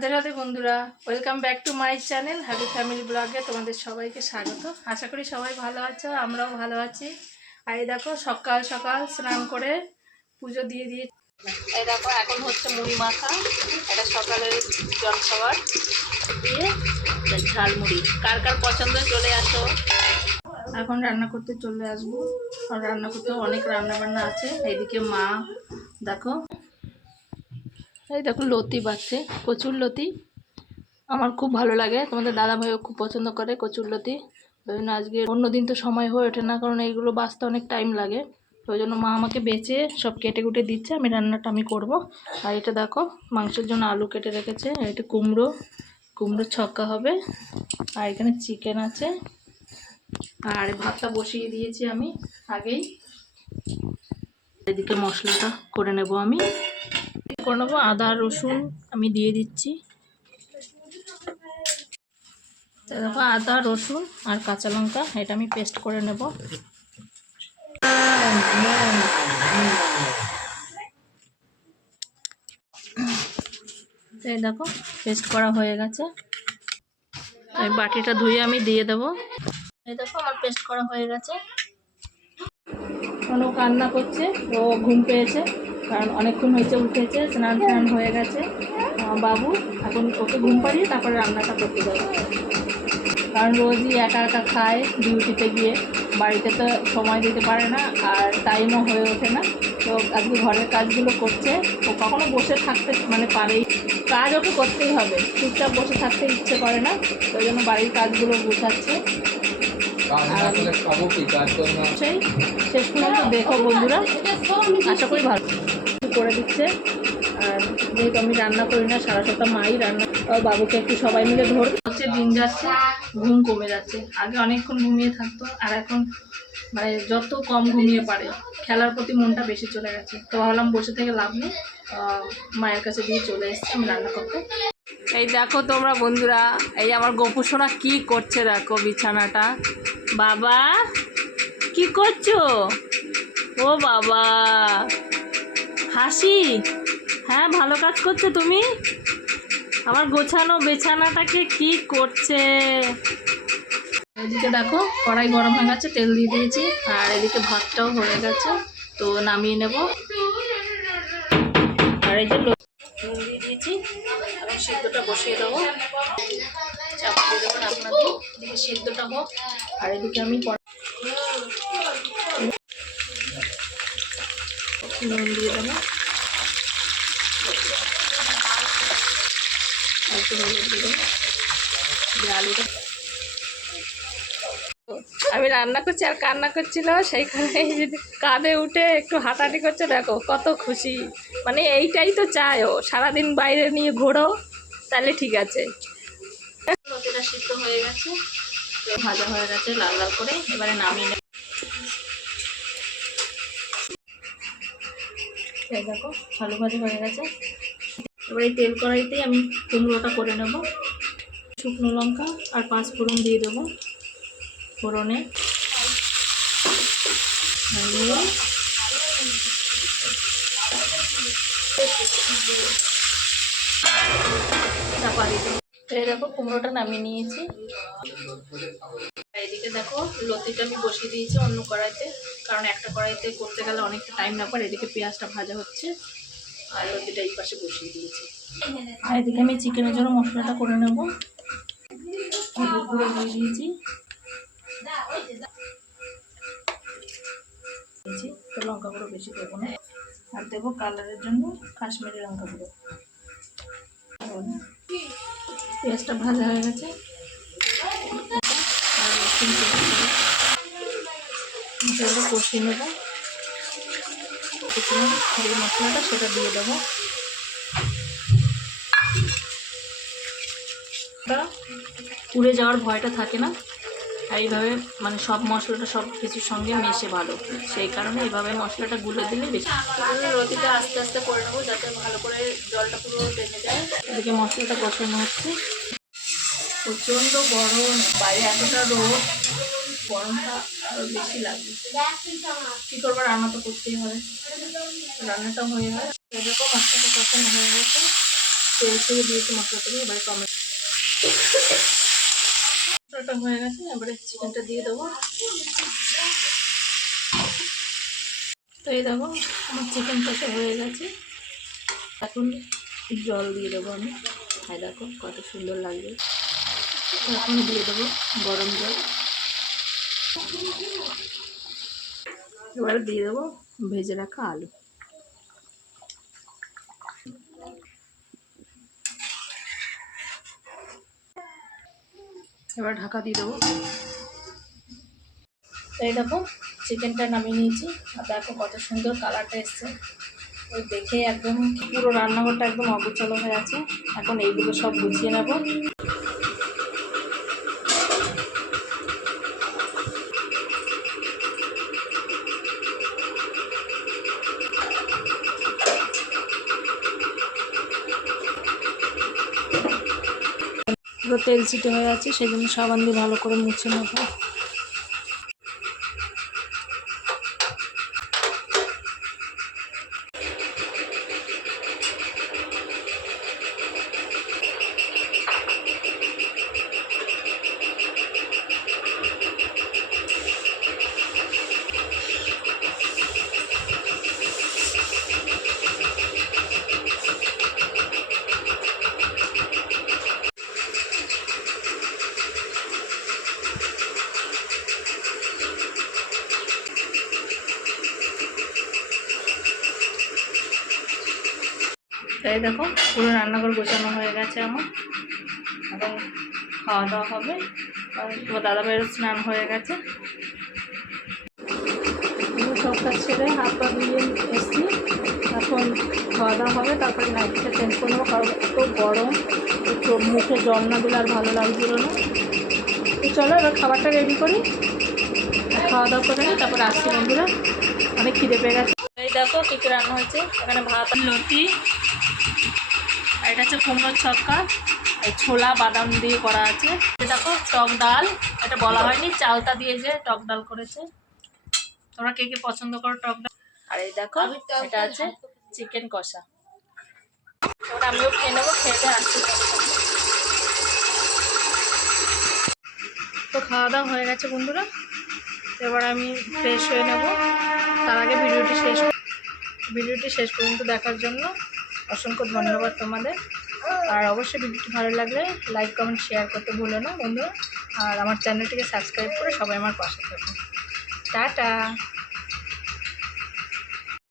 রাধে রাধে বন্ধুরা, welcome back to my channel happy family ব্লগে তোমাদের সবাইকে স্বাগত। আশা করি সবাই ভালো আছো, আমরাও ভালো আছি। আর এই দেখো সকাল সকাল স্নান করে পুজো দিয়ে দিয়ে এই দেখো এখন হচ্ছে মুড়ি মাখা। এটা সকালের জলখাবার দিয়ে ঝালমুড়ি। কার কার পছন্দ চলে আসো। এখন রান্না করতে চলে আসবো। আর রান্না করতে অনেক রান্না বান্না আছে। এইদিকে মা দেখো, এই দেখো লতি বাচ্ছে, কচুর লতি। আমার খুব ভালো লাগে, তোমাদের দাদা ভাইও খুব পছন্দ করে কচুর লতি। ওই জন্য আজকে অন্যদিন তো সময় হয়ে ওঠে না, কারণ এইগুলো বাছতে অনেক টাইম লাগে। তো ওই জন্য মা আমাকে বেছে সব কেটে কুটে দিচ্ছে, আমি রান্নাটা আমি করব। আর এটা দেখো মাংসের জন্য আলু কেটে রেখেছে, এটা কুমড়ো ছক্কা হবে। আর এখানে চিকেন আছে। আর ভাতটা বসিয়ে দিয়েছি আমি আগেই। এদিকে মশলাটা করে নেব, আমি করে নেবো। আদা রসুন আমি দিয়ে দিচ্ছি। দেখো আদা রসুন আর কাঁচা লঙ্কা এটা আমি পেস্ট করে নেব। এই দেখো পেস্ট করা হয়ে গেছে। এই বাটিটা ধুয়ে আমি দিয়ে দেবো। এই দেখো আমার পেস্ট করা হয়ে গেছে। ও কান্না করছে, ও ঘুম পেয়েছে, কারণ অনেকক্ষণ হয়েছে উঠেছে, স্নান টান হয়ে গেছে বাবু। এখন ওকে ঘুম পাড়িয়ে তারপরে রান্নাটা করতে যাবো, কারণ রোজই একা একা খায় ডিউটিতে গিয়ে, বাড়িতে তো সময় দিতে পারে না আর টাইমও হয়ে ওঠে না। তো আজকে ঘরের কাজগুলো করছে। ও কখনো বসে থাকতে পারেই, কাজ ওকে করতেই হবে, চুপচাপ বসে থাকতে ইচ্ছে করে না। ওই জন্য বাড়ির কাজগুলো গুছাচ্ছে। সেই শেষ পর্যন্ত দেখো বন্ধুরা, আশা করি ভালো করে দিচ্ছে। আর যেহেতু আমি রান্না করি না, সারা সপ্তাহ মাই রান্না, বাবুকে একটু সবাই মিলে ধরে হচ্ছে। দিন যাচ্ছে, ঘুম কমে যাচ্ছে। আগে অনেকক্ষণ ঘুমিয়ে থাকতো, আর এখন মানে যত কম ঘুমিয়ে পারে, খেলার প্রতি মনটা বেশি চলে গেছে। তো ভাবলাম বসে থেকে লাভ নেই, মায়ের কাছে দিয়ে চলে এসেছি আমি রান্না করতে। এই দেখো তোমরা বন্ধুরা, এই আমার গপু সোনা কি করছে, দেখো বিছানাটা। বাবা কি করছো? ও বাবা হাসি, হ্যাঁ ভালো কাজ করছো তুমি। আমার গোছানো বিছানাটাকে কি করছে। এদিকে দেখো কড়াই গরম হয়ে গেছে, তেল দিয়ে দিয়েছি। আর এদিকে ভাতটাও হয়ে গেছে, তো নামিয়ে নেব। আর এই যে নুন দিয়ে দিয়েছি, এখন সিদ্ধটা বসিয়ে দেবো। চাপা দিয়ে দেবেন আপনাদের, এদিকে সিদ্ধটা হোক। আর এদিকে আমি নুন দিয়ে দেবো, একটু হলুদ দিয়ে দেবো। আলুটা আমি রান্না করছি আর কান্না করছিল, সেইখানে কাঁধে উঠে একটু হাঁটাহাঁটি করছে। দেখো কত খুশি, মানে এইটাই তো চায় ও, সারাদিন বাইরে নিয়ে ঘোরো তাহলে ঠিক আছে। লতিটা সিদ্ধ হয়ে গেছে, ভাজা হয়ে গেছে লাল লাল করে, এবারে নামিয়ে নেব। এই দেখো আলু ভাজা হয়ে গেছে। এবার এই তেল কড়াইতেই আমি কুমড়োটা করে নেব। শুকনো লঙ্কা আর 5 ফোড়ন দিয়ে দেবো। ফোড়নে চাপা দিয়ে দেবো। এই দেখো কুমড়োটা নামিয়ে নিয়েছি। এদিকে দেখো লতিটা আমি বসিয়ে দিয়েছি অন্য কড়াইতে, কারণ একটা কড়াইতে করতে গেলে অনেকটা টাইম না পড়ে। এদিকে পেঁয়াজটা ভাজা হচ্ছে আর লতিটা এই পাশে বসিয়ে দিয়েছি। আর এদিকে আমি চিকেনের জন্য মশলাটা করে নেব। হলুদ গুঁড়ো দিয়ে দিয়েছি, তো লঙ্কা গুঁড়ো বেশি দেবো না। আর দেবো কালারের জন্য কাশ্মীরি লঙ্কা গুঁড়ো। পেঁয়াজটা ভাজা হয়ে গেছে, আর রসুন মশলাটা কষিয়ে নেবো। যে মশলাটা সেটা দিয়ে দেবো। পুড়ে যাওয়ার ভয়টা থাকে না, আর এইভাবে মানে সব মশলাটা সব কিছুর সঙ্গে মেশে ভালো, সেই কারণে এইভাবে মশলাটা গুলে দিলে বেশি। রতিটা আস্তে আস্তে করে নেবো যাতে ভালো করে জলটা পুরো টেনে যায়। এদিকে মশলাটা কষানো হচ্ছে। প্রচণ্ড গরম, বাইরে এতটা রোদ, গরমটা আরও বেশি লাগবে। কী করবো, রান্না তো করতেই হবে। রান্নাটা হয়ে গেছে, এরকম মশলাটা কষানো হয়ে গেছে। তেল থেকে দিয়েছি মশলাটা দিয়ে। এবারে টমেটোটা হয়ে গেছে, এবারে চিকেনটা দিয়ে দেবো। তো এই দেখো আমার চিকেন কষা হয়ে গেছে। এখন জল দিয়ে দেবো আমি। হ্যাঁ দেখো কত সুন্দর লাগবে। এখন দিয়ে দেবো গরম জল। এবারে দিয়ে দেবো ভেজে রাখা আলু। এবার ঢাকা দিয়ে দেবো। এই দেখো চিকেনটা নামিয়ে নিয়েছি, আর দেখো কত সুন্দর কালারটা এসছে। ওই দেখে একদম পুরো রান্নাঘরটা একদম অগোছালো হয়ে আছে। এখন এইগুলো সব গুছিয়ে নেব। পুরো তেল ছিটে হয়ে আছে, সেই জন্য সাবান দিয়ে ভালো করে মুছে নেব। তাই দেখো পুরো রান্নাঘর গোছানো হয়ে গেছে আমার। এখন খাওয়া দাওয়া হবে। তোমার দাদাভাইয়ের স্নান হয়ে গেছে। সব কাজ ছেড়ে হাত পা ধুয়ে এসছি। এখন খাওয়া দাওয়া হবে, তারপরে নাইটটা চেঞ্জ করে নেবো, কারণ এত গরম, একটু মুখে জল না দিলে আর ভালো লাগছিল না। তো চলো এবার খাবারটা রেডি করি, খাওয়া দাওয়া করে নিই, তারপরে আসছি বন্ধুরা। অনেক খিদে পেয়ে গেছে। এই দেখো কী কী রান্না হয়েছে। এখানে ভাত, লতি, আর এটা হচ্ছে কুমড়োর ছক্কা, এই ছোলা বাদাম দিয়ে করা আছে। দেখো টক ডাল, এটা বলা হয়নি, চালতা দিয়ে যে টক ডাল করেছে। তোমরা কে কে পছন্দ করো টক ডাল? আর এই দেখো এটা আছে চিকেন কষা। এবার আমিও খেয়ে নেবো, খেয়ে আসছি। তো খাওয়া দাওয়া হয়ে গেছে বন্ধুরা, এবার আমি ফ্রেশ হয়ে নেব। তার আগে ভিডিওটি শেষ পর্যন্ত দেখার জন্য অসংখ্য ধন্যবাদ তোমাদের। আর অবশ্যই ভিডিওটি ভালো লাগলে লাইক কমেন্ট শেয়ার করতে ভুলো না বন্ধুরা। আর আমার চ্যানেলটিকে সাবস্ক্রাইব করে সবাই আমার পাশে থাকুন। টাটা।